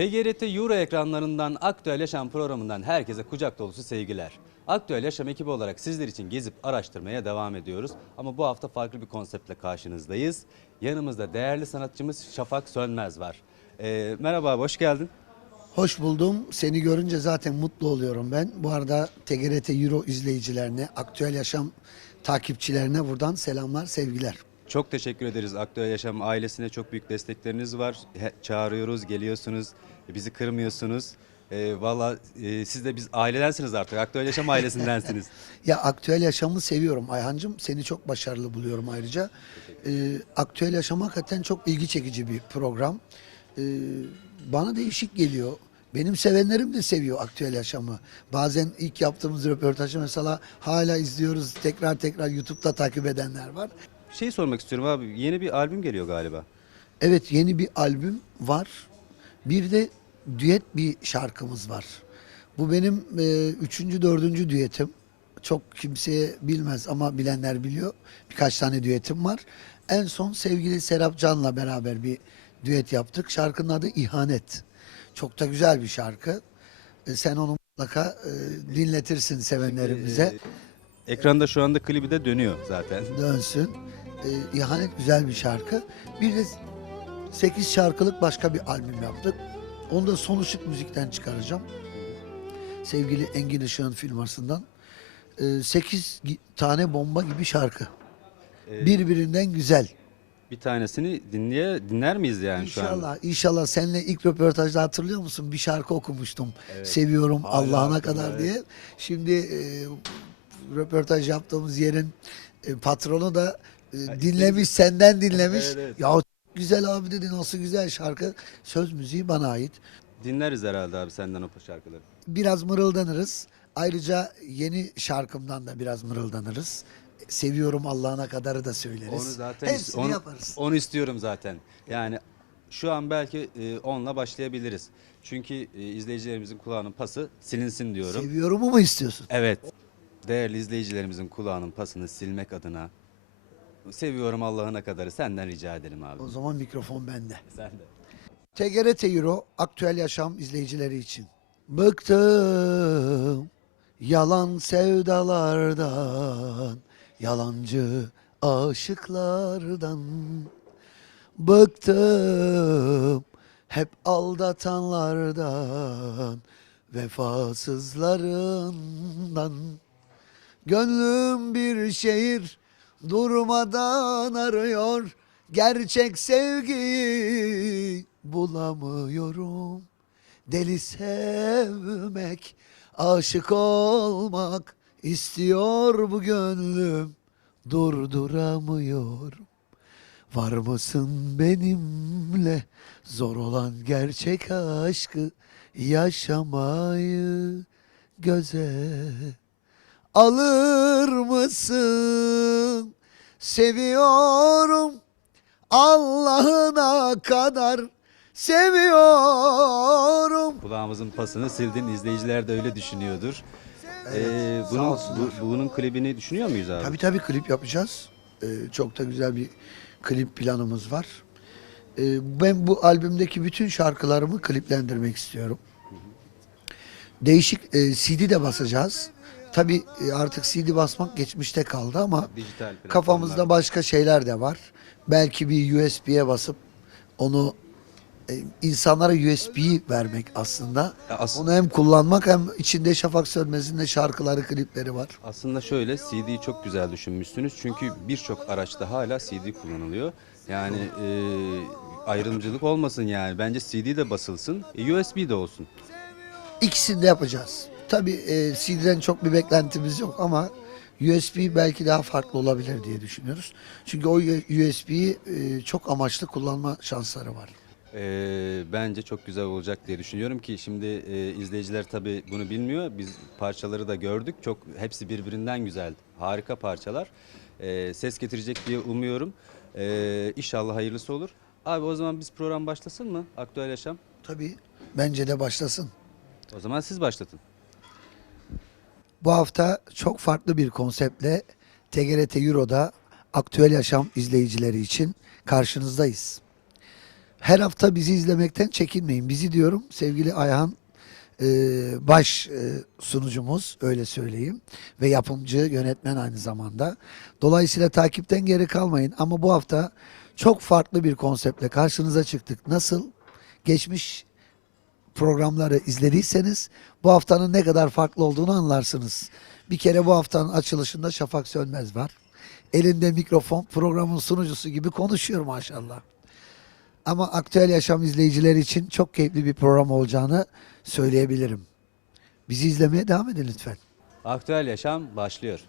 TGRT Euro ekranlarından Aktüel Yaşam programından herkese kucak dolusu sevgiler. Aktüel Yaşam ekibi olarak sizler için gezip araştırmaya devam ediyoruz. Ama bu hafta farklı bir konseptle karşınızdayız. Yanımızda değerli sanatçımız Şafak Sönmez var. Ee, merhaba, hoş geldin. Hoş buldum. Seni görünce zaten mutlu oluyorum ben. Bu arada TGRT Euro izleyicilerine, aktüel yaşam takipçilerine buradan selamlar, sevgiler. Çok teşekkür ederiz. Aktüel Yaşam ailesine çok büyük destekleriniz var. He- çağırıyoruz, geliyorsunuz, bizi kırmıyorsunuz. Ee, Valla e, siz de biz ailedensiniz artık. Aktüel Yaşam ailesindensiniz. Ya aktüel yaşamı seviyorum Ayhancığım. Seni çok başarılı buluyorum ayrıca. Ee, aktüel yaşam hakikaten çok ilgi çekici bir program. Ee, bana değişik geliyor. Benim sevenlerim de seviyor aktüel yaşamı. Bazen ilk yaptığımız röportajı mesela hala izliyoruz. Tekrar tekrar YouTube'da takip edenler var. şey sormak istiyorum abi. Yeni bir albüm geliyor galiba. Evet yeni bir albüm var. Bir de düet bir şarkımız var. Bu benim e, üçüncü, dördüncü düetim. Çok kimseye bilmez ama bilenler biliyor. Birkaç tane düetim var. En son sevgili Serap Can'la beraber bir düet yaptık. Şarkının adı İhanet. Çok da güzel bir şarkı. E, sen onu mutlaka e, dinletirsin sevenlerimize. Ee, ekranda şu anda klibi de dönüyor zaten. dönsün. Ee, İhanet güzel bir şarkı. Bir de 8 şarkılık başka bir albüm yaptık. Onu da Son Işık Müzik'ten çıkaracağım. Sevgili Engin Işık'ın firmasından. 8 tane bomba gibi şarkı. Ee, Birbirinden güzel. Bir tanesini dinleye dinler miyiz yani şu an? İnşallah, inşallah seninle ilk röportajda hatırlıyor musun? Bir şarkı okumuştum. Evet. Seviyorum Allah'ına kadar evet. diye. Şimdi e, röportaj yaptığımız yerin e, patronu da e, dinlemiş, senden dinlemiş. Evet, evet. Ya çok güzel abi dedi, nasıl güzel şarkı. Söz müziği bana ait. Dinleriz herhalde abi senden o şarkıları. Biraz mırıldanırız. Ayrıca yeni şarkımdan da biraz mırıldanırız. Seviyorum Allah'ına kadarı da söyleriz. Onu zaten Hepsini onu, yaparız. onu istiyorum zaten. Yani şu an belki e, onunla başlayabiliriz. Çünkü e, izleyicilerimizin kulağının pası silinsin diyorum. Seviyorumu mu istiyorsun? Evet. Değerli izleyicilerimizin kulağının pasını silmek adına seviyorum Allah'ına kadarı senden rica edelim abi. O zaman mikrofon bende. Sen de. TGRT Euro aktüel yaşam izleyicileri için. Bıktım yalan sevdalardan, yalancı aşıklardan. Bıktım hep aldatanlardan, vefasızlarından. Gönlüm bir şehir durmadan arıyor. Gerçek sevgiyi bulamıyorum. Deli sevmek, aşık olmak istiyor bu gönlüm. Durduramıyorum. Var mısın benimle zor olan gerçek aşkı yaşamayı göze alır mısın? Seviyorum Allah'ına kadar seviyorum. Kulağımızın pasını sildin. İzleyiciler de öyle düşünüyordur. Evet, Ee, sağ bunun, olsunlar. bu- bunun klibini düşünüyor muyuz abi? Tabii tabii klip yapacağız. Ee, çok da güzel bir klip planımız var. Ee, ben bu albümdeki bütün şarkılarımı kliplendirmek istiyorum. Değişik e, CD de basacağız. Tabii e, artık CD basmak geçmişte kaldı ama Dijital kafamızda başka şeyler de var. Belki bir USB'ye basıp onu e, insanlara USB'yi vermek aslında. Ya as- Onu hem kullanmak hem içinde Şafak Sönmez'in de şarkıları, klipleri var. Aslında şöyle CD'yi çok güzel düşünmüşsünüz. Çünkü birçok araçta hala CD kullanılıyor. Yani e, ayrımcılık olmasın yani. Bence CD de basılsın, e, USB de olsun. İkisini de yapacağız. Tabii e, CD'den çok bir beklentimiz yok ama USB belki daha farklı olabilir diye düşünüyoruz. Çünkü o USB'yi e, çok amaçlı kullanma şansları var. E, bence çok güzel olacak diye düşünüyorum ki şimdi e, izleyiciler tabii bunu bilmiyor. Biz parçaları da gördük. Çok hepsi birbirinden güzel. Harika parçalar. E, ses getirecek diye umuyorum. E, inşallah hayırlısı olur. Abi o zaman biz program başlasın mı? Aktüel Yaşam. Tabii bence de başlasın. O zaman siz başlatın. Bu hafta çok farklı bir konseptle TGRT Euro'da aktüel yaşam izleyicileri için karşınızdayız. Her hafta bizi izlemekten çekinmeyin. Bizi diyorum sevgili Ayhan e, baş e, sunucumuz öyle söyleyeyim ve yapımcı yönetmen aynı zamanda. Dolayısıyla takipten geri kalmayın ama bu hafta çok farklı bir konseptle karşınıza çıktık. Nasıl geçmiş programları izlediyseniz bu haftanın ne kadar farklı olduğunu anlarsınız. Bir kere bu haftanın açılışında Şafak Sönmez var. Elinde mikrofon programın sunucusu gibi konuşuyor maşallah. Ama aktüel yaşam izleyicileri için çok keyifli bir program olacağını söyleyebilirim. Bizi izlemeye devam edin lütfen. Aktüel yaşam başlıyor.